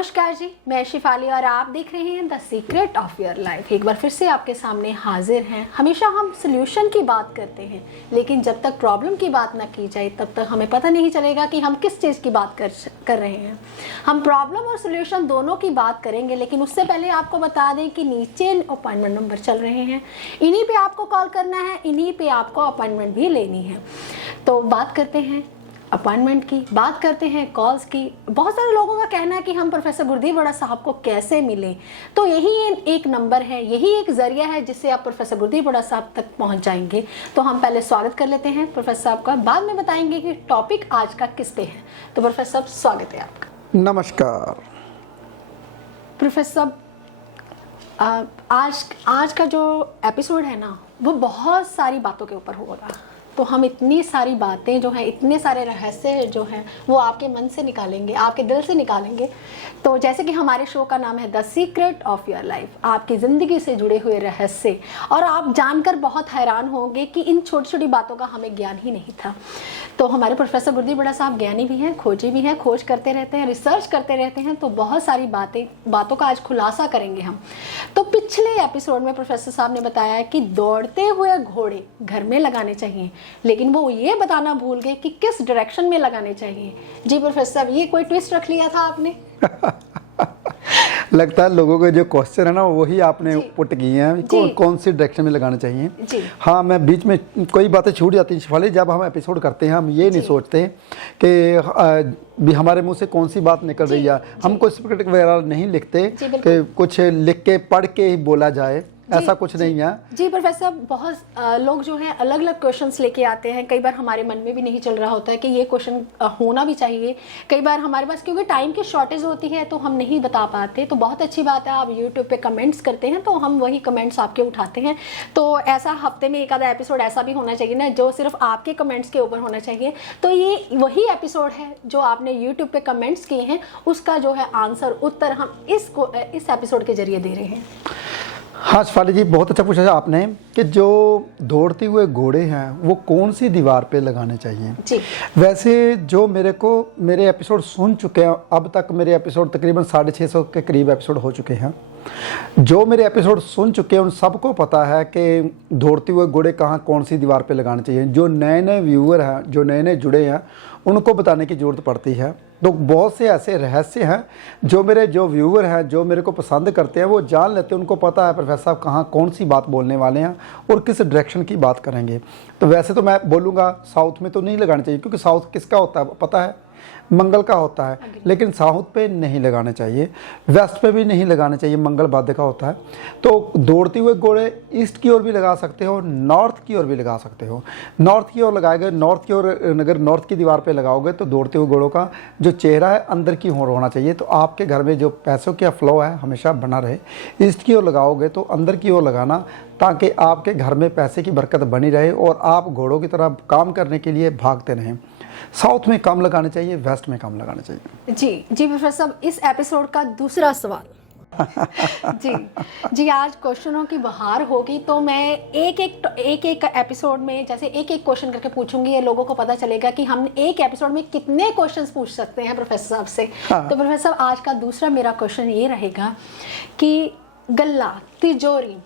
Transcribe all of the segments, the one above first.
नमस्कार जी, मैं शिफाली और आप देख रहे हैं the secret of your life. एक बार फिर से आपके सामने हाजिर हैं। हमेशा हम सोल्यूशन की बात करते हैं, लेकिन जब तक प्रॉब्लम की बात ना की जाए तब तक हमें पता नहीं चलेगा कि हम किस चीज़ की बात कर रहे हैं। हम प्रॉब्लम और सोल्यूशन दोनों की बात करेंगे, लेकिन उससे पहले आपको बता दें कि नीचे अपॉइंटमेंट नंबर चल रहे हैं, इन्हीं पर आपको कॉल करना है, इन्हीं पर आपको अपॉइंटमेंट भी लेनी है। तो बात करते हैं अपॉइंटमेंट की, बात करते हैं कॉल्स की। बहुत सारे लोगों का कहना है कि हम प्रोफेसर गुरदीप बड़ा साहब को कैसे मिलें, तो यही एक नंबर है, यही एक जरिया है जिससे आप प्रोफेसर गुरदीप बड़ा साहब तक पहुंच जाएंगे। तो हम पहले स्वागत कर लेते हैं प्रोफेसर साहब का, बाद में बताएंगे कि टॉपिक आज का किस पे है। तो प्रोफेसर साहब स्वागत है आपका। नमस्कार प्रोफेसर साहब, आज का जो एपिसोड है ना, वो बहुत सारी बातों के ऊपर होगा। तो हम इतनी सारी बातें जो हैं, इतने सारे रहस्य जो हैं, वो आपके मन से निकालेंगे, आपके दिल से निकालेंगे। तो जैसे कि हमारे शो का नाम है the secret of your life, आपकी ज़िंदगी से जुड़े हुए रहस्य, और आप जानकर बहुत हैरान होंगे कि इन छोटी छोटी बातों का हमें ज्ञान ही नहीं था। तो हमारे प्रोफेसर गुरदीप बड़ा साहब ज्ञानी भी हैं, खोजी भी हैं, खोज करते रहते हैं, रिसर्च करते रहते हैं। तो बहुत सारी बातों का आज खुलासा करेंगे हम। तो पिछले एपिसोड में प्रोफेसर साहब ने बताया कि दौड़ते हुए घोड़े घर में लगाने चाहिए, लेकिन वो ये बताना भूल गए कि किस डायरेक्शन में लगाने चाहिए। जी प्रोफेसर साहब, ये कोई ट्विस्ट रख लिया था आपने? लगता है लोगों के जो क्वेश्चन है ना वही आपने पुट किए हैं, कौन सी डायरेक्शन में लगाने चाहिए जी। हाँ, मैं बीच में कोई बातें छूट जाती हैं शिफाली। जब हम एपिसोड करते हैं हम ये नहीं सोचते कि भी हमारे मुंह से कौन सी बात निकल रही है। हम कोई स्क्रिप्ट वगैरह नहीं लिखते कि कुछ लिख के पढ़ के ही बोला जाए, ऐसा कुछ नहीं है जी। प्रोफेसर साहब, बहुत लोग जो हैं अलग अलग क्वेश्चंस लेके आते हैं। कई बार हमारे मन में भी नहीं चल रहा होता है कि ये क्वेश्चन होना भी चाहिए। कई बार हमारे पास क्योंकि टाइम की शॉर्टेज होती है तो हम नहीं बता पाते। तो बहुत अच्छी बात है, आप यूट्यूब पे कमेंट्स करते हैं तो हम वही कमेंट्स आपके उठाते हैं। तो ऐसा हफ्ते में एक आधा एपिसोड ऐसा भी होना चाहिए ना, जो सिर्फ आपके कमेंट्स के ऊपर होना चाहिए। तो ये वही एपिसोड है जो आपने यूट्यूब पे कमेंट्स किए हैं, उसका जो है आंसर, उत्तर हम इस एपिसोड के जरिए दे रहे हैं। हाँ शिफाली जी, बहुत अच्छा पूछा आपने कि जो दौड़ते हुए घोड़े हैं वो कौन सी दीवार पे लगाने चाहिए जी। वैसे जो मेरे एपिसोड सुन चुके हैं, अब तक मेरे एपिसोड तकरीबन 650 के करीब एपिसोड हो चुके हैं। जो मेरे एपिसोड सुन चुके हैं उन सबको पता है कि दौड़ते हुए घोड़े कहाँ कौन सी दीवार पे लगाने चाहिए। जो नए नए व्यूअर हैं, जो नए नए जुड़े हैं, उनको बताने की ज़रूरत पड़ती है। तो बहुत से ऐसे रहस्य हैं जो मेरे व्यूअर हैं, जो मेरे को पसंद करते हैं, वो जान लेते हैं। उनको पता है प्रोफेसर साहब कहाँ कौन सी बात बोलने वाले हैं और किस डायरेक्शन की बात करेंगे। तो वैसे तो मैं बोलूँगा साउथ में तो नहीं लगाना चाहिए, क्योंकि साउथ किसका होता है पता है, मंगल का होता है। लेकिन साउथ पे नहीं लगाने चाहिए, वेस्ट पे भी नहीं लगाने चाहिए, मंगल बाध्य का होता है। तो दौड़ते हुए घोड़े ईस्ट की ओर भी लगा सकते हो, नॉर्थ की ओर भी लगा सकते हो। नॉर्थ की ओर लगाएंगे, नॉर्थ की ओर अगर नॉर्थ की दीवार पे लगाओगे तो दौड़ते हुए घोड़ों का जो चेहरा है अंदर की ओर होना चाहिए। तो आपके घर में जो पैसों का फ्लो है हमेशा बना रहे। ईस्ट की ओर लगाओगे तो अंदर की ओर लगाना, ताकि आपके घर में पैसे की बरकत बनी रहे और आप घोड़ों की तरह काम करने के लिए भागते रहें। साउथ में कम लगाने चाहिए, वेस्ट में कम लगाने चाहिए। जी प्रोफेसर साहब, इस एपिसोड का दूसरा सवाल जी, आज क्वेश्चनों की बहार होगी। तो मैं एक एक एपिसोड में जैसे एक एक क्वेश्चन करके पूछूंगी, ये लोगों को पता चलेगा कि हम एक एपिसोड में कितने क्वेश्चंस पूछ सकते हैं प्रोफेसर साहब से। तो प्रोफेसर साहब, आज का दूसरा मेरा क्वेश्चन ये रहेगा कि गल्ला, तिजोरी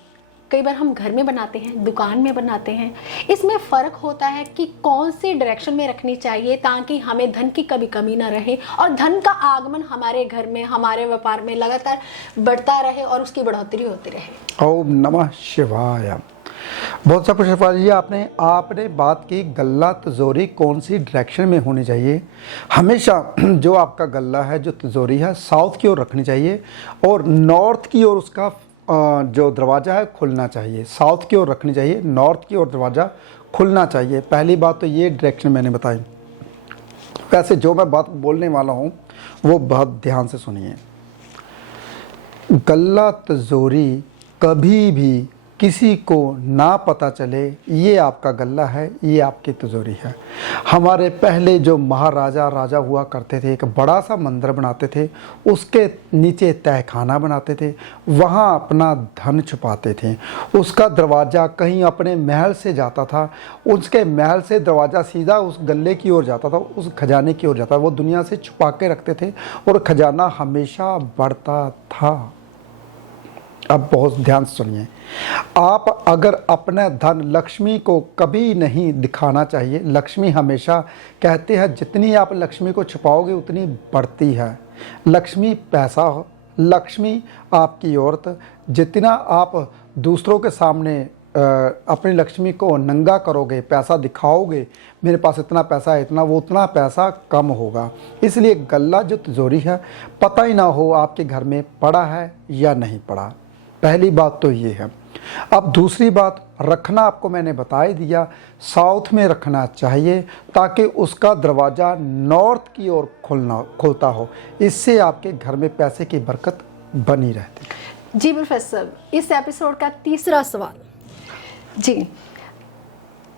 कई बार हम घर में बनाते हैं, दुकान में बनाते हैं, इसमें फ़र्क होता है कि कौन सी डायरेक्शन में रखनी चाहिए ताकि हमें धन की कभी कमी ना रहे और धन का आगमन हमारे घर में, हमारे व्यापार में लगातार बढ़ता रहे और उसकी बढ़ोतरी होती रहे। ओम नमः शिवाय। बहुत अच्छा पूछा शिफाली जी आपने बात की, गल्ला तिजोरी कौन सी डायरेक्शन में होनी चाहिए। हमेशा जो आपका गल्ला है, जो तिजोरी है, साउथ की ओर रखनी चाहिए और नॉर्थ की ओर उसका जो दरवाज़ा है खुलना चाहिए। साउथ की ओर रखनी चाहिए, नॉर्थ की ओर दरवाज़ा खुलना चाहिए। पहली बात तो ये डायरेक्शन मैंने बताई। वैसे जो मैं बात बोलने वाला हूँ वो बहुत ध्यान से सुनिए। गल्ला तिजोरी कभी भी किसी को ना पता चले ये आपका गल्ला है, ये आपकी तिजोरी है। हमारे पहले जो महाराजा राजा हुआ करते थे, एक बड़ा सा मंदिर बनाते थे, उसके नीचे तहखाना बनाते थे, वहाँ अपना धन छुपाते थे। उसका दरवाज़ा कहीं अपने महल से जाता था, उसके महल से दरवाज़ा सीधा उस गल्ले की ओर जाता था, उस खजाने की ओर जाता था। वो दुनिया से छुपा के रखते थे और खजाना हमेशा बढ़ता था। अब बहुत ध्यान से सुनिए, आप अगर अपना धन लक्ष्मी को कभी नहीं दिखाना चाहिए। लक्ष्मी हमेशा कहते हैं जितनी आप लक्ष्मी को छुपाओगे उतनी बढ़ती है। लक्ष्मी पैसा हो, लक्ष्मी आपकी औरत, जितना आप दूसरों के सामने अपनी लक्ष्मी को नंगा करोगे, पैसा दिखाओगे, मेरे पास इतना पैसा है, इतना, वो उतना पैसा कम होगा। इसलिए गल्ला जो तिजोरी है, पता ही ना हो आपके घर में पड़ा है या नहीं पड़ा। पहली बात तो ये है। अब दूसरी बात, रखना आपको मैंने बता ही दिया, साउथ में रखना चाहिए ताकि उसका दरवाज़ा नॉर्थ की ओर खुलता हो। इससे आपके घर में पैसे की बरकत बनी रहती है। जी प्रोफेसर, इस एपिसोड का तीसरा सवाल जी,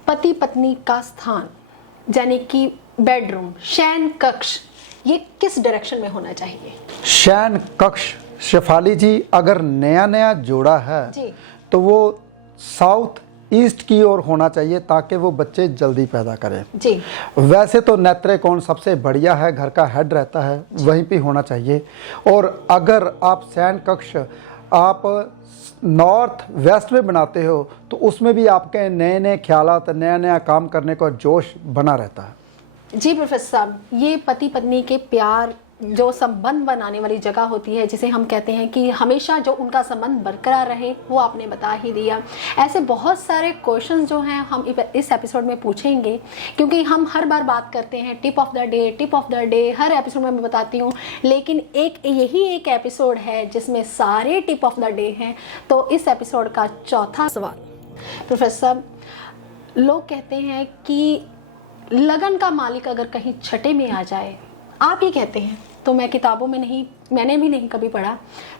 पति पत्नी का स्थान यानी कि बेडरूम, शयन कक्ष, ये किस डायरेक्शन में होना चाहिए? शयन कक्ष शेफाली जी, अगर नया नया जोड़ा है जी, तो वो साउथ ईस्ट की ओर होना चाहिए ताकि वो बच्चे जल्दी पैदा करें। जी, वैसे तो नेत्रकोण सबसे बढ़िया है, घर का हेड रहता है, वहीं पे होना चाहिए। और अगर आप शयन कक्ष आप नॉर्थ वेस्ट में बनाते हो तो उसमें भी आपके नए नए ख्यालात, नया नया काम करने का जोश बना रहता है। जी प्रोफेसर साहब, ये पति पत्नी के प्यार जो संबंध बनाने वाली जगह होती है, जिसे हम कहते हैं कि हमेशा जो उनका संबंध बरकरार रहे, वो आपने बता ही दिया। ऐसे बहुत सारे क्वेश्चन जो हैं हम इस एपिसोड में पूछेंगे, क्योंकि हम हर बार बात करते हैं tip of the day, tip of the day, her episode में मैं बताती हूँ, लेकिन यही एक एपिसोड है जिसमें सारे टिप ऑफ द डे हैं। तो इस एपिसोड का चौथा सवाल, प्रोफेसर, लोग कहते हैं कि लगन का मालिक अगर कहीं छठे में आ जाए, आप ही कहते हैं, तो मैं किताबों में नहीं, मैंने भी नहीं कभी पढ़ा,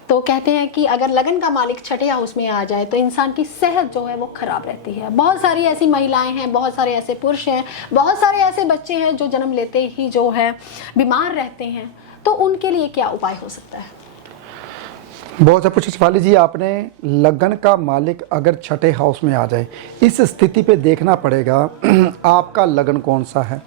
तो कहते हैं कि अगर लगन का मालिक छठे हाउस में आ जाए तो इंसान की सेहत जो है वो खराब रहती है। बहुत सारी ऐसी महिलाएं हैं, बहुत सारे ऐसे पुरुष हैं, बहुत सारे ऐसे बच्चे हैं जो जन्म लेते ही जो है बीमार रहते हैं, तो उनके लिए क्या उपाय हो सकता है? बहुत अच्छा पूछा शिफाली जी आपने। लगन का मालिक अगर छठे हाउस में आ जाए, इस स्थिति पे देखना पड़ेगा आपका लगन कौन सा है,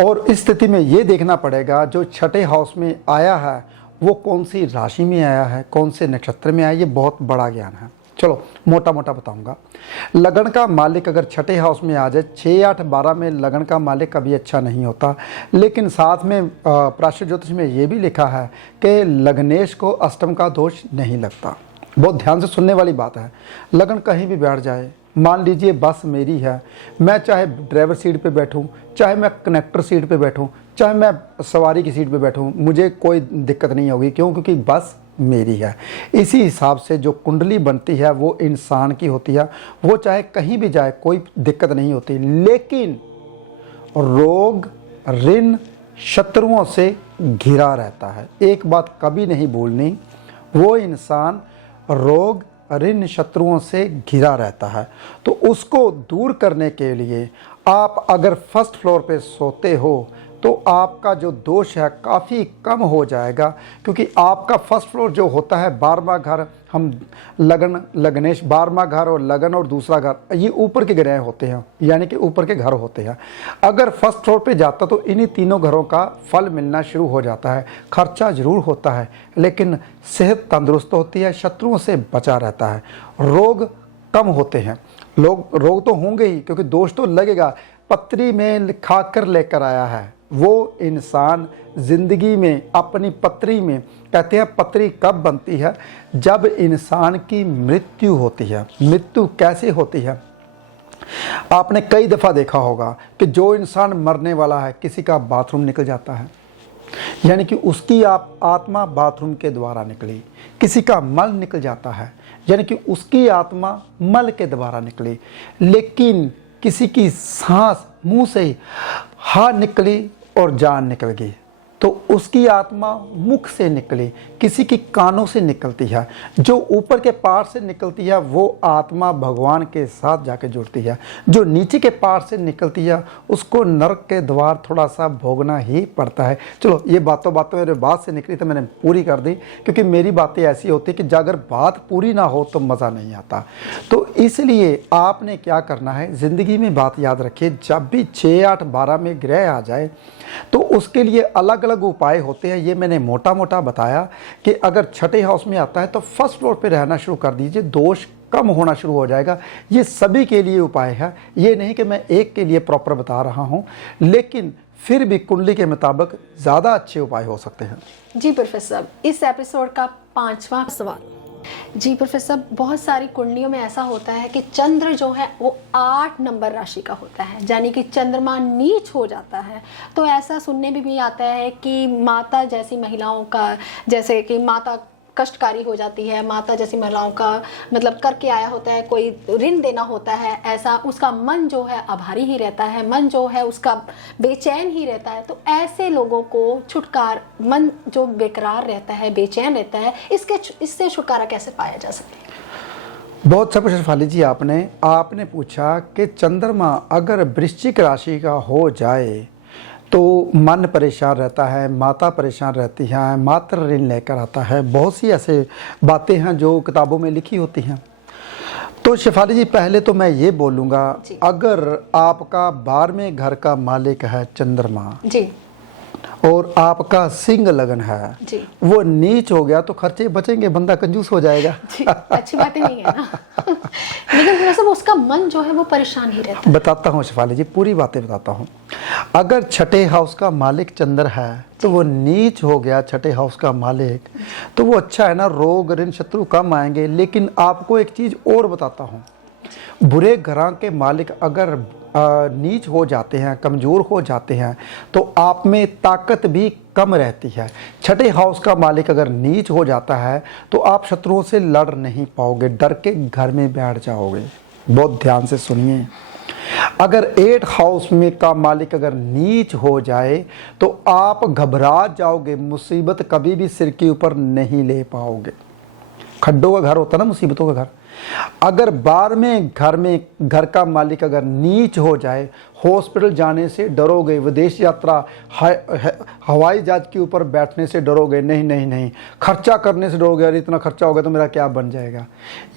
और इस स्थिति में ये देखना पड़ेगा जो छठे हाउस में आया है वो कौन सी राशि में आया है, कौन से नक्षत्र में आया। ये बहुत बड़ा ज्ञान है। चलो मोटा मोटा बताऊंगा। लगन का मालिक अगर छठे हाउस में आ जाए, 6, 8, 12 में लगन का मालिक कभी अच्छा नहीं होता। लेकिन साथ में प्राच्य ज्योतिष में ये भी लिखा है कि लग्नेश को अष्टम का दोष नहीं लगता। बहुत ध्यान से सुनने वाली बात है। लगन कहीं भी बैठ जाए, मान लीजिए बस मेरी है, मैं चाहे ड्राइवर सीट पे बैठूं, चाहे मैं कनेक्टर सीट पे बैठूं, चाहे मैं सवारी की सीट पे बैठूं, मुझे कोई दिक्कत नहीं होगी। क्यों? क्योंकि बस मेरी है। इसी हिसाब से जो कुंडली बनती है वो इंसान की होती है, वो चाहे कहीं भी जाए कोई दिक्कत नहीं होती। लेकिन रोग, ऋण, शत्रुओं से घिरा रहता है। एक बात कभी नहीं भूलनी, वो इंसान रोग, ऋण, शत्रुओं से घिरा रहता है। तो उसको दूर करने के लिए आप अगर फर्स्ट फ्लोर पे सोते हो तो आपका जो दोष है काफ़ी कम हो जाएगा, क्योंकि आपका फर्स्ट फ्लोर जो होता है 12वां घर, हम लगन, लग्नेश 12वां घर और लगन और दूसरा घर, ये ऊपर के ग्रह होते हैं, यानी कि ऊपर के घर होते हैं। अगर फर्स्ट फ्लोर पे जाता तो इन्हीं तीनों घरों का फल मिलना शुरू हो जाता है। खर्चा जरूर होता है लेकिन सेहत तंदुरुस्त होती है, शत्रुओं से बचा रहता है, रोग कम होते हैं। रोग तो होंगे ही, क्योंकि दोष तो लगेगा। पत्री में लिखा कर लेकर आया है वो इंसान जिंदगी में, अपनी पत्री में, कहते हैं पत्री कब बनती है? जब इंसान की मृत्यु होती है। मृत्यु कैसे होती है? आपने कई दफ़ा देखा होगा कि जो इंसान मरने वाला है, किसी का बाथरूम निकल जाता है, यानी कि उसकी आत्मा बाथरूम के द्वारा निकली। किसी का मल निकल जाता है, यानी कि उसकी आत्मा मल के द्वारा निकली। लेकिन किसी की सांस मुंह से हाँ निकली और जान निकल गई, तो उसकी आत्मा मुख से निकले, किसी की कानों से निकलती है। जो ऊपर के पार्ट से निकलती है वो आत्मा भगवान के साथ जाके जुड़ती है। जो नीचे के पार्ट से निकलती है उसको नरक के द्वार थोड़ा सा भोगना ही पड़ता है। चलो, ये बातों बातों मेरे बात से निकली तो मैंने पूरी कर दी, क्योंकि मेरी बातें ऐसी होती है कि अगर बात पूरी ना हो तो मज़ा नहीं आता। तो इसलिए आपने क्या करना है, ज़िंदगी में बात याद रखिए, जब भी 6, 8, 12 में ग्रह आ जाए तो उसके लिए अलग अलग उपाय होते हैं। ये मैंने मोटा मोटा बताया कि अगर छठे हाउस में आता है तो फर्स्ट फ्लोर पे रहना शुरू कर दीजिए, दोष कम होना शुरू हो जाएगा। ये सभी के लिए उपाय है, ये नहीं कि मैं एक के लिए प्रॉपर बता रहा हूँ, लेकिन फिर भी कुंडली के मुताबिक ज़्यादा अच्छे उपाय हो सकते हैं। जी प्रोफेसर साहब, इस एपिसोड का 5वां सवाल। जी प्रोफेसर साहब, बहुत सारी कुंडलियों में ऐसा होता है कि चंद्र जो है वो 8 नंबर राशि का होता है, यानी कि चंद्रमा नीच हो जाता है। तो ऐसा सुनने में भी आता है कि माता जैसी महिलाओं का, जैसे कि माता कष्टकारी हो जाती है, माता जैसी महिलाओं का मतलब करके आया होता है, कोई ऋण देना होता है, ऐसा उसका मन जो है आभारी ही रहता है, मन जो है उसका बेचैन ही रहता है। तो ऐसे लोगों को मन जो बेकरार रहता है, बेचैन रहता है, इससे छुटकारा कैसे पाया जा सकता है? बहुत अच्छा प्रश्न फाली जी आपने पूछा कि चंद्रमा अगर वृश्चिक राशि का हो जाए तो मन परेशान रहता है, माता परेशान रहती है, मात्र ऋण लेकर आता है। बहुत सी ऐसे बातें हैं जो किताबों में लिखी होती हैं। तो शेफाली जी, पहले तो मैं ये बोलूँगा, अगर आपका 12वें घर का मालिक है चंद्रमा जी, और आपका सिंह लगन है, वो नीच हो गया तो खर्चे बचेंगे, बंदा कंजूस हो जाएगा। अच्छी बात नहीं है ना। लेकिन वैसे उसका मन जो है वो परेशान ही रहता है। बताता हूँ शेफाली जी, पूरी बातें बताता हूँ। अगर छठे हाउस का मालिक चंद्र है तो वो नीच हो गया, छठे हाउस का मालिक, तो वो अच्छा है ना, रोग ऋण शत्रु कम आएंगे। लेकिन आपको एक चीज़ और बताता हूँ, बुरे घरां के मालिक अगर नीच हो जाते हैं, कमज़ोर हो जाते हैं, तो आप में ताकत भी कम रहती है। छठे हाउस का मालिक अगर नीच हो जाता है तो आप शत्रुओं से लड़ नहीं पाओगे, डर के घर में बैठ जाओगे। बहुत ध्यान से सुनिए, अगर 8 हाउस में का मालिक अगर नीच हो जाए तो आप घबरा जाओगे, मुसीबत कभी भी सिर के ऊपर नहीं ले पाओगे। खड्डों का घर होता है ना, मुसीबतों का घर। अगर 12वें घर का मालिक अगर नीच हो जाए, हॉस्पिटल जाने से डरोगे, विदेश यात्रा, हवाई जहाज के ऊपर बैठने से डरोगे, नहीं, खर्चा करने से डरोगे, अरे इतना खर्चा होगा तो मेरा क्या बन जाएगा।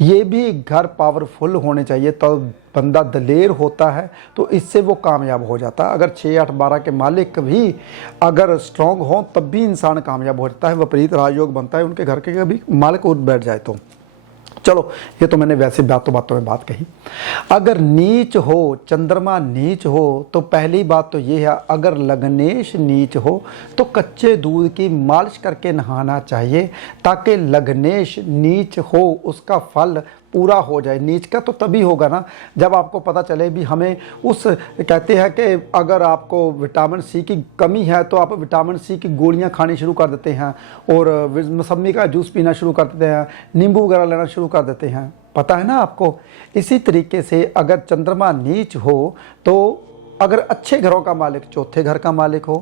ये भी घर पावरफुल होने चाहिए, तो बंदा दलेर होता है, तो इससे वो कामयाब हो जाता है। अगर 6, 8, 12 के मालिक भी अगर स्ट्रॉन्ग हों तब भी इंसान कामयाब हो जाता है, विपरीत राजयोग बनता है उनके घर के भी मालिक उठ बैठ जाए तो। चलो, ये तो मैंने वैसे बातों में बात कही। अगर नीच हो, चंद्रमा नीच हो, तो पहली बात तो ये है, अगर लग्नेश नीच हो तो कच्चे दूध की मालिश करके नहाना चाहिए, ताकि लग्नेश नीच हो उसका फल पूरा हो जाए। नीच का तो तभी होगा ना जब आपको पता चले भी हमें उस, कहते हैं कि अगर आपको विटामिन सी की कमी है तो आप विटामिन सी की गोलियां खानी शुरू कर देते हैं, और मौसमी का जूस पीना शुरू कर देते हैं, नींबू वगैरह लेना शुरू कर देते हैं, पता है ना आपको। इसी तरीके से अगर चंद्रमा नीच हो तो अगर अच्छे घरों का मालिक, चौथे घर का मालिक हो,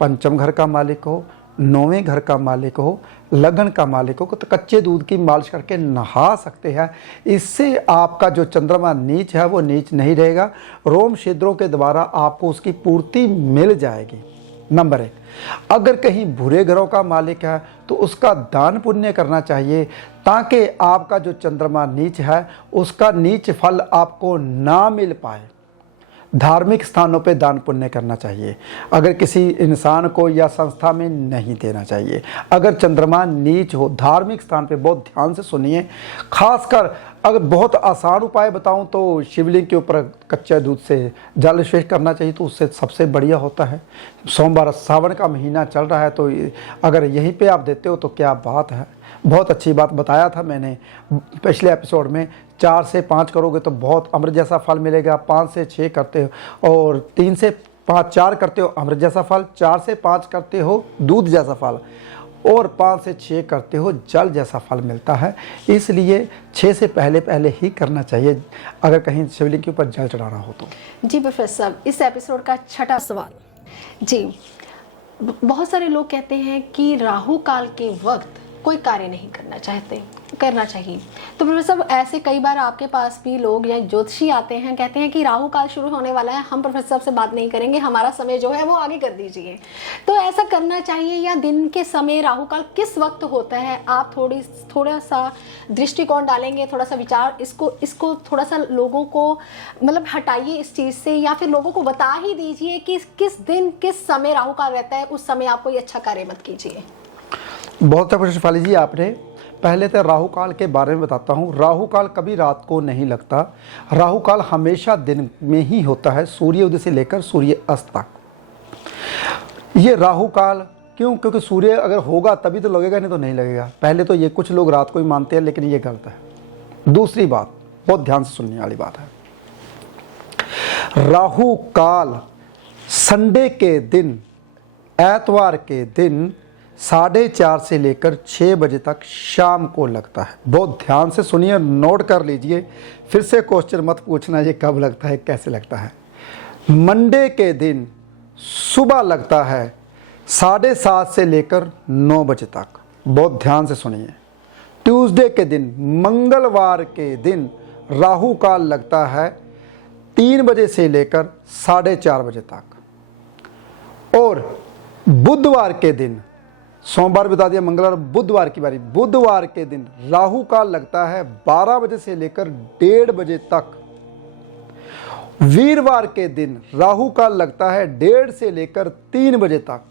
पंचम घर का मालिक हो, 9वें घर का मालिक हो, लगन का मालिक हो, तो कच्चे दूध की मालिश करके नहा सकते हैं। इससे आपका जो चंद्रमा नीच है वो नीच नहीं रहेगा, रोम छिद्रों के द्वारा आपको उसकी पूर्ति मिल जाएगी। नंबर 1, अगर कहीं बुरे घरों का मालिक है तो उसका दान पुण्य करना चाहिए, ताकि आपका जो चंद्रमा नीच है उसका नीच फल आपको ना मिल पाए। धार्मिक स्थानों पे दान पुण्य करना चाहिए, अगर किसी इंसान को या संस्था में नहीं देना चाहिए। अगर चंद्रमा नीच हो, धार्मिक स्थान पे, बहुत ध्यान से सुनिए, खासकर अगर बहुत आसान उपाय बताऊं तो शिवलिंग के ऊपर कच्चे दूध से जल अभिषेक करना चाहिए, तो उससे सबसे बढ़िया होता है। सोमवार, सावन का महीना चल रहा है, तो अगर यहीं पे आप देते हो तो क्या बात है। बहुत अच्छी बात बताया था मैंने पिछले एपिसोड में, 4 से 5 करोगे तो बहुत अमृत जैसा फल मिलेगा, 5 से 6 करते हो और 3 से 5, 4 करते हो अमृत जैसा फल, 4 से 5 करते हो दूध जैसा फल, और 5 से 6 करते हो जल जैसा फल मिलता है। इसलिए 6 से पहले ही करना चाहिए अगर कहीं शिवलिंग के ऊपर जल चढ़ाना हो तो। जी प्रोफेसर साहब, इस एपिसोड का 6वां सवाल। जी, बहुत सारे लोग कहते हैं कि राहु काल के वक्त कोई कार्य नहीं करना चाहिए। तो प्रोफेसर साहब, ऐसे कई बार आपके पास भी लोग या ज्योतिषी आते हैं, कहते हैं कि राहु काल शुरू होने वाला है, हम प्रोफेसर साहब से बात नहीं करेंगे, हमारा समय जो है वो आगे कर दीजिए। तो ऐसा करना चाहिए या दिन के समय राहु काल किस वक्त होता है? आप थोड़ा सा दृष्टिकोण डालेंगे, थोड़ा सा विचार, इसको थोड़ा सा लोगों को मतलब हटाइए इस चीज़ से, या फिर लोगों को बता ही दीजिए कि किस दिन किस समय राहु काल रहता है, उस समय आप कोई अच्छा कार्य मत कीजिए। बहुत अच्छा प्रश्न शिफाली जी आपने। पहले तो राहु काल के बारे में बताता हूँ। राहु काल कभी रात को नहीं लगता, राहु काल हमेशा दिन में ही होता है, सूर्य उदय से लेकर सूर्य अस्त तक। ये राहु काल क्यों? क्योंकि सूर्य अगर होगा तभी तो लगेगा, नहीं तो नहीं लगेगा। पहले तो ये कुछ लोग रात को ही मानते हैं, लेकिन ये गलत है। दूसरी बात, बहुत ध्यान से सुनने वाली बात है, राहु काल संडे के दिन, एतवार के दिन 4:30 से लेकर 6 बजे तक शाम को लगता है। बहुत ध्यान से सुनिए, नोट कर लीजिए, फिर से क्वेश्चन मत पूछना ये कब लगता है, कैसे लगता है। मंडे के दिन सुबह लगता है 7:30 से लेकर 9 बजे तक। बहुत ध्यान से सुनिए। ट्यूसडे के दिन, मंगलवार के दिन राहु काल लगता है 3 बजे से लेकर 4:30 बजे तक। और बुधवार के दिन, सोमवार बता दिया, मंगलवार, बुधवार की बारी, बुधवार के दिन राहु काल लगता है 12 बजे से लेकर 1:30 बजे तक। वीरवार के दिन राहु काल लगता है 1:30 से लेकर 3 बजे तक।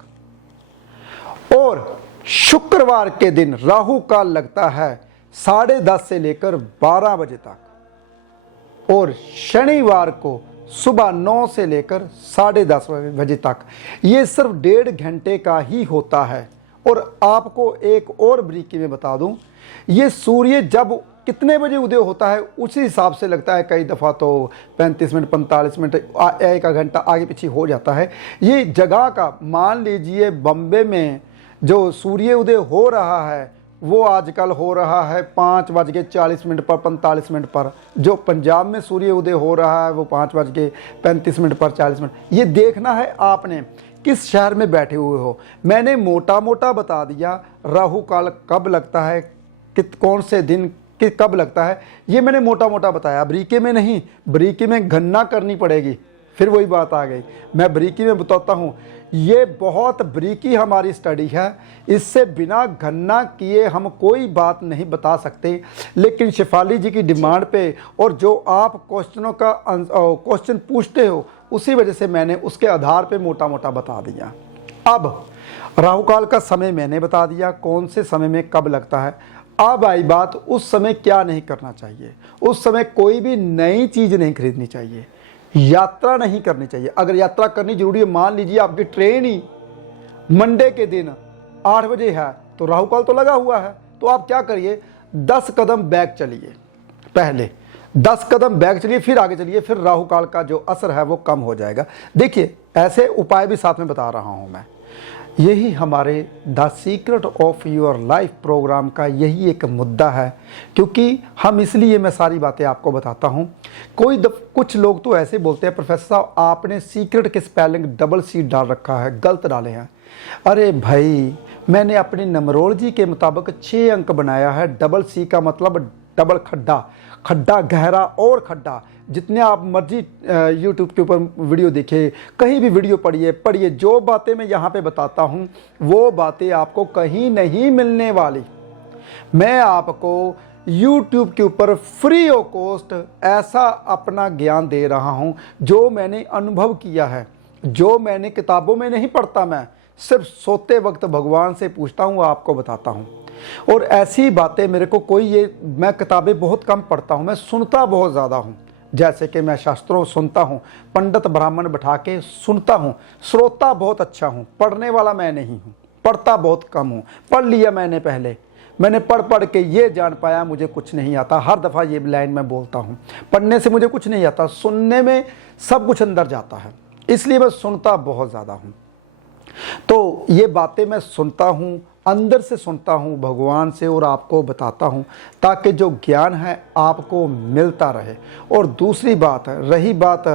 और शुक्रवार के दिन राहु काल लगता है 10:30 से लेकर 12 बजे तक। और शनिवार को सुबह 9 से लेकर 10:30 बजे तक। ये सिर्फ 1.5 घंटे का ही होता है। और आपको एक और बारीकी में बता दूं, ये सूर्य जब कितने बजे उदय होता है उसी हिसाब से लगता है। कई दफ़ा तो 35 मिनट, 45 मिनट, 1 घंटा आगे पीछे हो जाता है। ये जगह का, मान लीजिए बम्बे में जो सूर्य उदय हो रहा है वो आजकल हो रहा है 5:40 पर, 45 मिनट पर। जो पंजाब में सूर्य उदय हो रहा है वो 5:35 पर, 40 मिनट। ये देखना है आपने किस शहर में बैठे हुए हो। मैंने मोटा मोटा बता दिया राहु काल कब लगता है, कौन से दिन कब लगता है, ये मैंने मोटा मोटा बताया, बारीकी में नहीं। बारीकी में गणना करनी पड़ेगी, फिर वही बात आ गई। मैं बारीकी में बताता हूँ, ये बहुत बारीकी हमारी स्टडी है, इससे बिना गणना किए हम कोई बात नहीं बता सकते। लेकिन शेफाली जी की डिमांड पे और जो आप क्वेश्चन पूछते हो, उसी वजह से मैंने उसके आधार पे मोटा मोटा बता दिया। अब राहु काल का समय मैंने बता दिया, कौन से समय में कब लगता है। अब आई बात, उस समय क्या नहीं करना चाहिए। उस समय कोई भी नई चीज़ नहीं खरीदनी चाहिए, यात्रा नहीं करनी चाहिए। अगर यात्रा करनी जरूरी है, मान लीजिए आपकी ट्रेन ही मंडे के दिन 8 बजे है, तो राहु काल तो लगा हुआ है, तो आप क्या करिए, 10 कदम बैक चलिए। पहले 10 कदम बैक चलिए, फिर आगे चलिए, फिर राहु काल का जो असर है वो कम हो जाएगा। देखिए, ऐसे उपाय भी साथ में बता रहा हूं मैं। यही हमारे the secret of your life program का यही एक मुद्दा है, क्योंकि हम इसलिए मैं सारी बातें आपको बताता हूं। कुछ लोग तो ऐसे बोलते हैं, प्रोफेसर साहब आपने सीक्रेट के स्पेलिंग डबल सी डाल रखा है, गलत डाले हैं। अरे भाई, मैंने अपनी नंबरोलॉजी के मुताबिक 6 अंक बनाया है। डबल सी का मतलब डबल खड्डा, खड्डा गहरा और खड्डा। जितने आप मर्जी यूट्यूब के ऊपर वीडियो देखें, कहीं भी वीडियो पढ़िए, जो बातें मैं यहाँ पे बताता हूँ वो बातें आपको कहीं नहीं मिलने वाली। मैं आपको यूट्यूब के ऊपर फ्री ऑफ कॉस्ट ऐसा अपना ज्ञान दे रहा हूँ जो मैंने अनुभव किया है, जो मैंने किताबों में नहीं पढ़ता। मैं सिर्फ सोते वक्त भगवान से पूछता हूँ, आपको बताता हूँ। और ऐसी बातें मेरे को मैं किताबें बहुत कम पढ़ता हूँ, मैं सुनता बहुत ज़्यादा हूँ। जैसे कि मैं शास्त्रों सुनता हूँ, पंडित ब्राह्मण बैठा के सुनता हूँ, श्रोता बहुत अच्छा हूँ, पढ़ने वाला मैं नहीं हूँ, पढ़ता बहुत कम हूँ। पढ़ लिया मैंने पहले, मैंने पढ़ के ये जान पाया मुझे कुछ नहीं आता। हर दफ़ा ये लाइन मैं बोलता हूँ, पढ़ने से मुझे कुछ नहीं आता, सुनने में सब कुछ अंदर जाता है, इसलिए मैं सुनता बहुत ज़्यादा हूँ। तो ये बातें मैं सुनता हूँ, अंदर से सुनता हूँ भगवान से, और आपको बताता हूँ ताकि जो ज्ञान है आपको मिलता रहे। और दूसरी बात, रही बात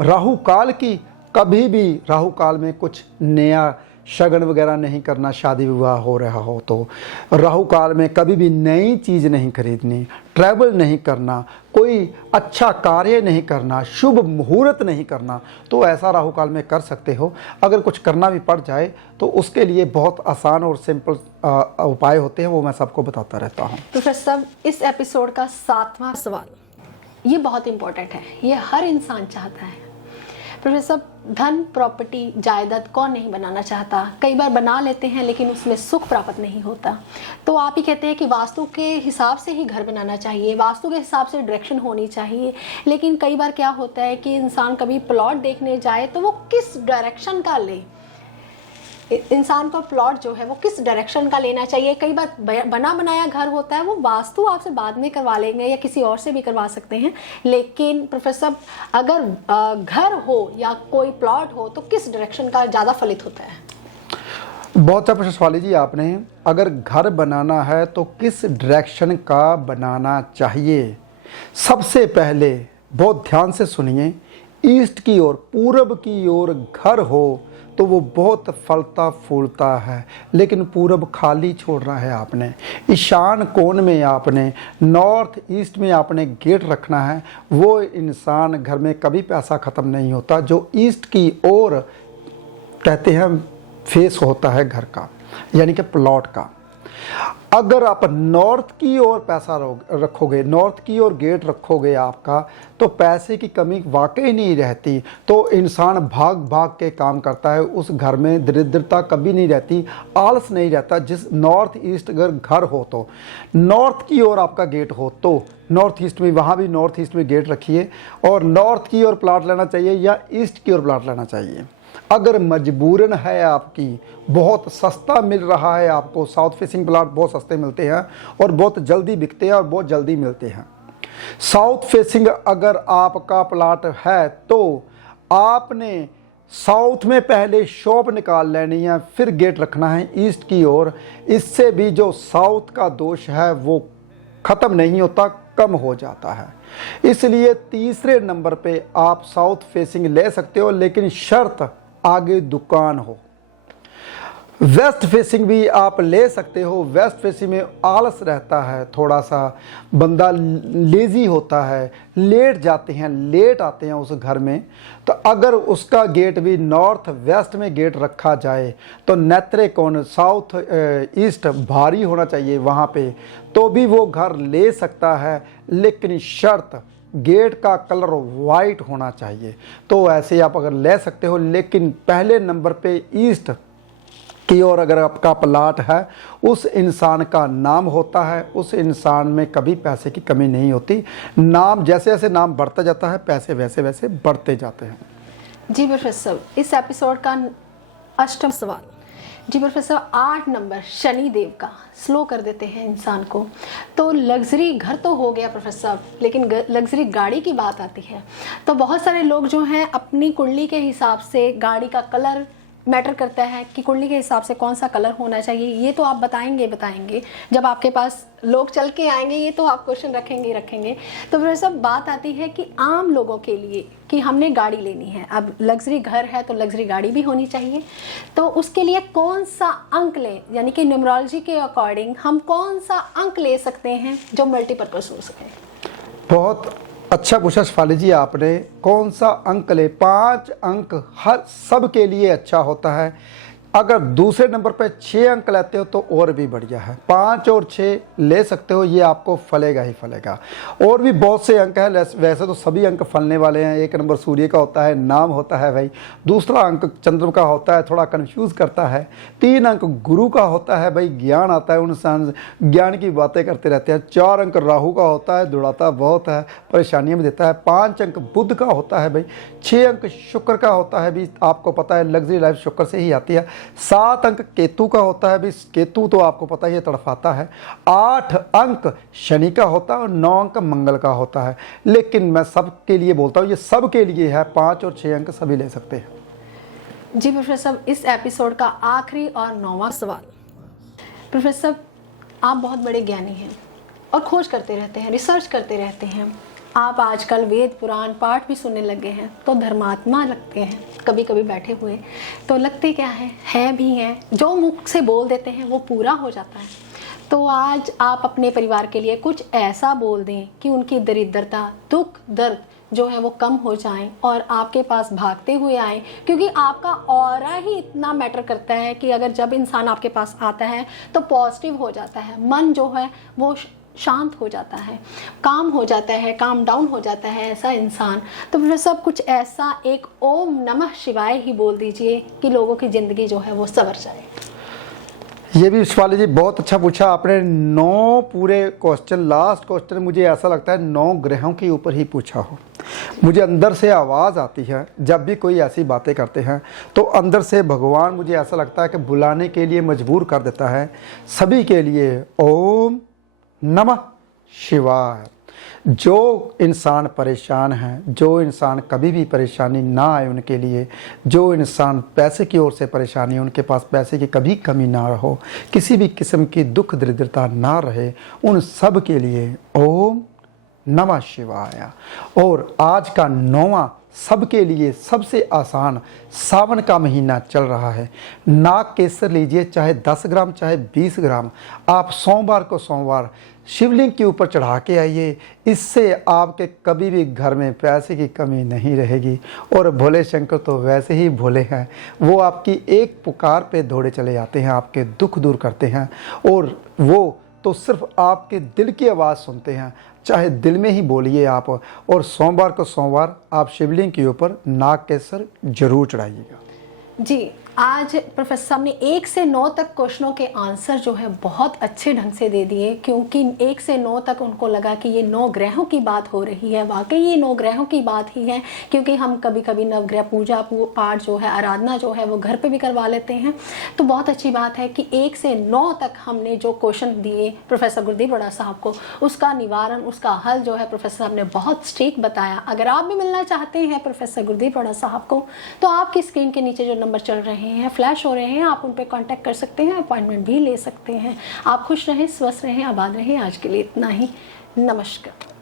राहु काल की, कभी भी राहु काल में कुछ नया शगन वगैरह नहीं करना, शादी विवाह हो रहा हो तो। राहु काल में कभी भी नई चीज़ नहीं खरीदनी, ट्रैवल नहीं करना, कोई अच्छा कार्य नहीं करना, शुभ मुहूर्त नहीं करना। तो ऐसा राहु काल में कर सकते हो। अगर कुछ करना भी पड़ जाए तो उसके लिए बहुत आसान और सिंपल उपाय होते हैं, वो मैं सबको बताता रहता हूँ। तो फिर सब इस एपिसोड का 7वां सवाल, ये बहुत इंपॉर्टेंट है, ये हर इंसान चाहता है। प्रोफेसर साहब, धन, प्रॉपर्टी, जायदाद कौन नहीं बनाना चाहता? कई बार बना लेते हैं लेकिन उसमें सुख प्राप्त नहीं होता। तो आप ही कहते हैं कि वास्तु के हिसाब से ही घर बनाना चाहिए, वास्तु के हिसाब से डायरेक्शन होनी चाहिए। लेकिन कई बार क्या होता है कि इंसान कभी प्लॉट देखने जाए तो वो किस डायरेक्शन का ले, इंसान को प्लॉट जो है वो किस डायरेक्शन का लेना चाहिए। कई बार बना बनाया घर होता है, वो वास्तु आपसे बाद में करवा लेंगे या किसी और से भी करवा सकते हैं। लेकिन प्रोफेसर, अगर घर हो या कोई प्लॉट हो तो किस डायरेक्शन का ज़्यादा फलित होता है? बहुत अच्छा प्रश्न सवाली जी आपने। अगर घर बनाना है तो किस डायरेक्शन का बनाना चाहिए? सबसे पहले बहुत ध्यान से सुनिए, ईस्ट की ओर, पूरब की ओर घर हो तो वो बहुत फलता फूलता है। लेकिन पूरब खाली छोड़ रहा है आपने, ईशान कोण में आपने, नॉर्थ ईस्ट में आपने गेट रखना है, वो इंसान घर में कभी पैसा ख़त्म नहीं होता। जो ईस्ट की ओर कहते हैं फेस होता है घर का, यानी कि प्लॉट का। अगर आप नॉर्थ की ओर पैसा रखोगे, नॉर्थ की ओर गेट रखोगे आपका, तो पैसे की कमी वाकई नहीं रहती। तो इंसान भाग भाग के काम करता है, उस घर में दरिद्रता कभी नहीं रहती, आलस नहीं रहता। जिस नॉर्थ ईस्ट अगर घर हो तो, नॉर्थ की ओर आपका गेट हो तो नॉर्थ ईस्ट में, वहाँ भी नॉर्थ ईस्ट में गेट रखिए। और नॉर्थ की ओर प्लाट लेना चाहिए या ईस्ट की ओर प्लाट लेना चाहिए। अगर मजबूरन है आपकी, बहुत सस्ता मिल रहा है आपको, साउथ फेसिंग प्लाट बहुत सस्ते मिलते हैं और बहुत जल्दी बिकते हैं और बहुत जल्दी मिलते हैं। साउथ फेसिंग अगर आपका प्लाट है तो आपने साउथ में पहले शॉप निकाल लेनी है, फिर गेट रखना है ईस्ट की ओर। इससे भी जो साउथ का दोष है वो ख़त्म नहीं होता, कम हो जाता है। इसलिए तीसरे नंबर पे आप साउथ फेसिंग ले सकते हो, लेकिन शर्त आगे दुकान हो। वेस्ट फेसिंग भी आप ले सकते हो। वेस्ट फेसिंग में आलस रहता है, थोड़ा सा बंदा लेज़ी होता है, लेट जाते हैं, लेट आते हैं उस घर में। तो अगर उसका गेट भी नॉर्थ वेस्ट में गेट रखा जाए तो नेत्रे कोण साउथ ईस्ट भारी होना चाहिए वहाँ पे, तो भी वो घर ले सकता है। लेकिन शर्त गेट का कलर वाइट होना चाहिए। तो ऐसे आप अगर ले सकते हो, लेकिन पहले नंबर पे ईस्ट की ओर अगर आपका प्लाट है, उस इंसान का नाम होता है, उस इंसान में कभी पैसे की कमी नहीं होती। नाम जैसे जैसे नाम बढ़ता जाता है, पैसे वैसे वैसे बढ़ते जाते हैं। जी प्रोफेसर, इस एपिसोड का 8वां सवाल, जी प्रोफेसर, 8 नंबर शनि देव का स्लो कर देते हैं इंसान को। तो लग्जरी घर तो हो गया प्रोफेसर, लेकिन लग्जरी गाड़ी की बात आती है तो बहुत सारे लोग जो हैं अपनी कुंडली के हिसाब से गाड़ी का कलर मैटर करता है कि कुंडली के हिसाब से कौन सा कलर होना चाहिए। ये तो आप बताएंगे जब आपके पास लोग चल के आएंगे, ये तो आप क्वेश्चन रखेंगे। तो फिर सब बात आती है कि आम लोगों के लिए कि हमने गाड़ी लेनी है, अब लग्जरी घर है तो लग्जरी गाड़ी भी होनी चाहिए। तो उसके लिए कौन सा अंक लें, यानी कि न्यूमरोलॉजी के अकॉर्डिंग हम कौन सा अंक ले सकते हैं जो मल्टीपर्पज़ हो सके? बहुत अच्छा पूछा शिफाली जी आपने। कौन सा अंक ले? 5 अंक हर सब के लिए अच्छा होता है। अगर दूसरे नंबर पे 6 अंक लेते हो तो और भी बढ़िया है। 5 और 6 ले सकते हो, ये आपको फलेगा ही फलेगा। और भी बहुत से अंक हैं, वैसे तो सभी अंक फलने वाले हैं। 1 नंबर सूर्य का होता है, नाम होता है भाई। दूसरा अंक चंद्र का होता है, थोड़ा कंफ्यूज करता है। 3 अंक गुरु का होता है भाई, ज्ञान आता है, इंसान ज्ञान की बातें करते रहते हैं। 4 अंक राहु का होता है, दुड़ाता बहुत है, परेशानियाँ भी देता है। 5 अंक बुध का होता है भाई। 6 अंक शुक्र का होता है भी, आपको पता है लग्जरी लाइफ शुक्र से ही आती है। 7 अंक केतु का होता है भी, केतु तो आपको पता ही है तड़फाता है। 8 अंक शनि का होता है और 9 अंक मंगल का होता है। लेकिन मैं सबके लिए बोलता हूँ, ये सब के लिए है। 5 और 6 अंक सभी ले सकते हैं। जी प्रोफेसर, इस एपिसोड का आखिरी और 9वां सवाल। प्रोफेसर, आप बहुत बड़े ज्ञानी हैं और खोज करते रहते हैं, रिसर्च करते रहते हैं। आप आजकल वेद पुराण पाठ भी सुनने लगे हैं तो धर्मात्मा लगते हैं कभी कभी बैठे हुए, तो लगते क्या है भी हैं, जो मुख से बोल देते हैं वो पूरा हो जाता है। तो आज आप अपने परिवार के लिए कुछ ऐसा बोल दें कि उनकी दरिद्रता, दुख, दर्द जो है वो कम हो जाएं और आपके पास भागते हुए आएं, क्योंकि आपका ऑरा ही इतना मैटर करता है कि अगर जब इंसान आपके पास आता है तो पॉजिटिव हो जाता है, मन जो है वो शांत हो जाता है, काम हो जाता है, काम डाउन हो जाता है ऐसा इंसान। तो फिर सब कुछ ऐसा एक ओम नमः शिवाय ही बोल दीजिए कि लोगों की ज़िंदगी जो है वो संवर जाए। ये भी शिफाली जी बहुत अच्छा पूछा आपने। 9 पूरे क्वेश्चन, लास्ट क्वेश्चन मुझे ऐसा लगता है 9 ग्रहों के ऊपर ही पूछा हो। मुझे अंदर से आवाज़ आती है जब भी कोई ऐसी बातें करते हैं, तो अंदर से भगवान मुझे ऐसा लगता है कि बुलाने के लिए मजबूर कर देता है सभी के लिए। ओम नमः शिवाय। जो इंसान परेशान हैं, जो इंसान कभी भी परेशानी ना आए उनके लिए, जो इंसान पैसे की ओर से परेशानी है, उनके पास पैसे की कभी कमी ना हो, किसी भी किस्म की दुख दरिद्रता ना रहे, उन सब के लिए ओम नमः शिवाय। और आज का 9वां सबके लिए सबसे आसान, सावन का महीना चल रहा है। नाग केसर लीजिए, चाहे 10 ग्राम चाहे 20 ग्राम, आप सोमवार को सोमवार शिवलिंग के ऊपर चढ़ा के आइए। इससे आपके कभी भी घर में पैसे की कमी नहीं रहेगी। और भोले शंकर तो वैसे ही भोले हैं, वो आपकी एक पुकार पे दौड़े चले जाते हैं, आपके दुख दूर करते हैं। और वो तो सिर्फ आपके दिल की आवाज़ सुनते हैं, चाहे दिल में ही बोलिए आप। और सोमवार को सोमवार आप शिवलिंग के ऊपर नाग केसर जरूर चढ़ाइएगा। जी, आज प्रोफेसर साहब ने 1 से 9 तक क्वेश्चनों के आंसर जो है बहुत अच्छे ढंग से दे दिए, क्योंकि 1 से 9 तक उनको लगा कि ये 9 ग्रहों की बात हो रही है। वाकई ये 9 ग्रहों की बात ही है, क्योंकि हम कभी कभी नवग्रह पूजा पाठ जो है, आराधना जो है वो घर पे भी करवा लेते हैं। तो बहुत अच्छी बात है कि 1 से 9 तक हमने जो क्वेश्चन दिए प्रोफेसर गुरदीप बड़ा साहब को, उसका निवारण, उसका हल जो है प्रोफेसर साहब ने बहुत स्ट्रिक्ट बताया। अगर आप भी मिलना चाहते हैं प्रोफेसर गुरदीप बड़ा साहब को, तो आपकी स्क्रीन के नीचे जो नंबर चल रहे हैं, फ्लैश हो रहे हैं, आप उन पे कांटेक्ट कर सकते हैं, अपॉइंटमेंट भी ले सकते हैं। आप खुश रहें, स्वस्थ रहें, आबाद रहें। आज के लिए इतना ही। नमस्कार।